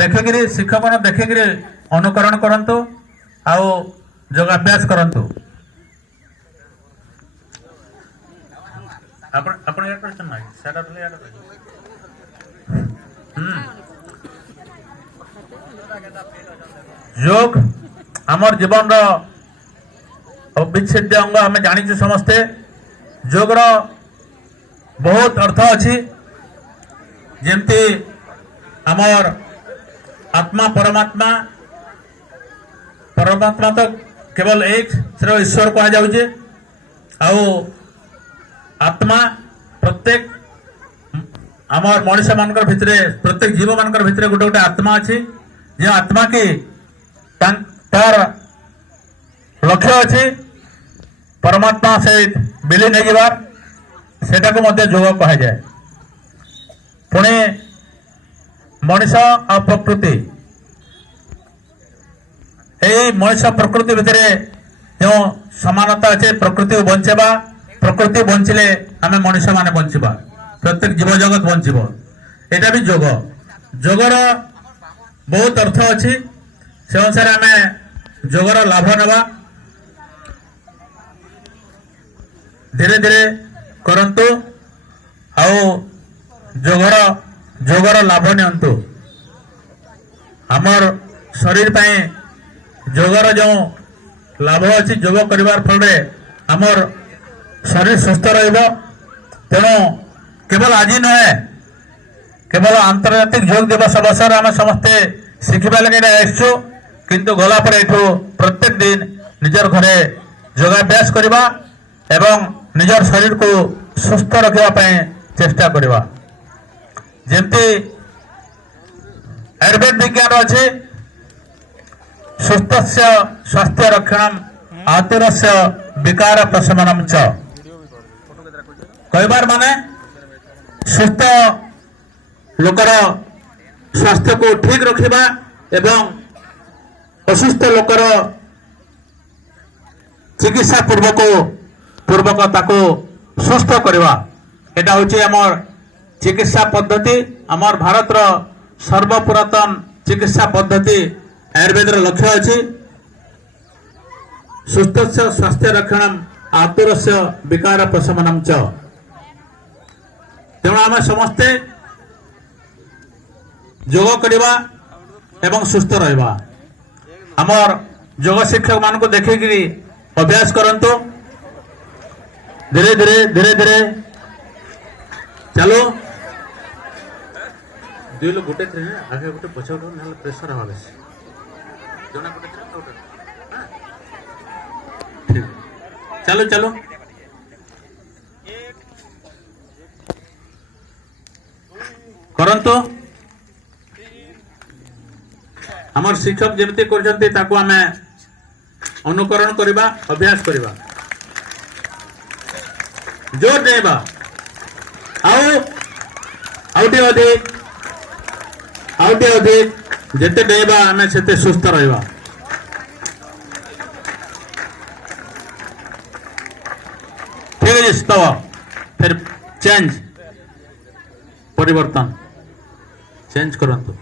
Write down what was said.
देखिकी शिक्षक मैंने देखिकी अनुकरण करंतु आउ योगाभ्यास करंतु। आपण या क्वेश्चन नाही सेटा तले याड योग आमर जीवन रो अविच्छेद्य अंग आम जानी समस्ते। योग रो बहुत अर्थ अच्छी जेमती आमर आत्मा परमात्मा परमात्मा तो केवल एक श्रेय ईश्वर कह जाउछे आउ आत्मा प्रत्येक आमर मनुष्य मानकर भितरे प्रत्येक जीव मानकर भितरे गोटे गोटे आत्मा अच्छी जो आत्मा की तार लक्ष्य अच्छी परमात्मा सहित विलीन हो जाबार सेटा को मध्य योग कह जाए। पुणे मनुष्य और प्रकृति यही मनुष्य प्रकृति भितर जो समानता अच्छे प्रकृति को बंचेबा प्रकृति बंचिले आम मनुष्य माने बंचिबा प्रत्येक जीव जगत बंचिब एटा भी योग योगर बहुत अर्थ अच्छी से अनुसार आम योगर लाभ नवा धीरे धीरे करंतु आउ जोगर लाभ नियंतु। आमर शरीर पाए जोगर जो लाभ अच्छी योग करिवार फल आमर शरीर सुस्थ रहिबो। तेणु केवल आज नुहे केवल आंतर्जातिक योग दिवस अवसर आम समस्ते शिखा लगे आसु किंतु गला पर एठू प्रत्येक दिन निजर घरे योगाभ्यास करवा एवं निजर शरीर को सुस्थ रखा चेष्टा करवा। जेमती आयुर्वेद विज्ञान अच्छे सुस्थ स्वास्थ्य रक्षण आतुरस्य विकार प्रशमनम च कहबार माने सुस्थ लोकर स्वास्थ्य को ठीक रखिबा एवं असुस्थ लोकर चिकित्सा पूर्वक ताको सुस्थ करवा एटा होची हमर चिकित्सा पद्धति। हमर भारत रो सर्वपुरातन चिकित्सा पद्धति आयुर्वेद रो लक्ष्य अछि सुस्थस्य स्वास्थ्य रक्षणम आतुरस्य विकार प्रशमनम च। तेणु आम समस्ते योग करवा एवं सुस्थ रहिबा। हमर योग शिक्षक मान को देखिकी अभ्यास करंतु धीरे धीरे धीरे धीरे चलो दुई लोग गोटे थे आगे गोटे पछा उठो प्रेसर हवा बेस जणा गोटे थे ठीक चलो चलो करंतु हमर शिक्षक जेमती करजंती ताको आमे अनुकरण करबा अभ्यास करबा जोर देबा आउटे अधिक जेते देबा आमे सेते सुस्थ रहबा। ठीक है स्तव फिर चेंज परिवर्तन चेंज करंतु।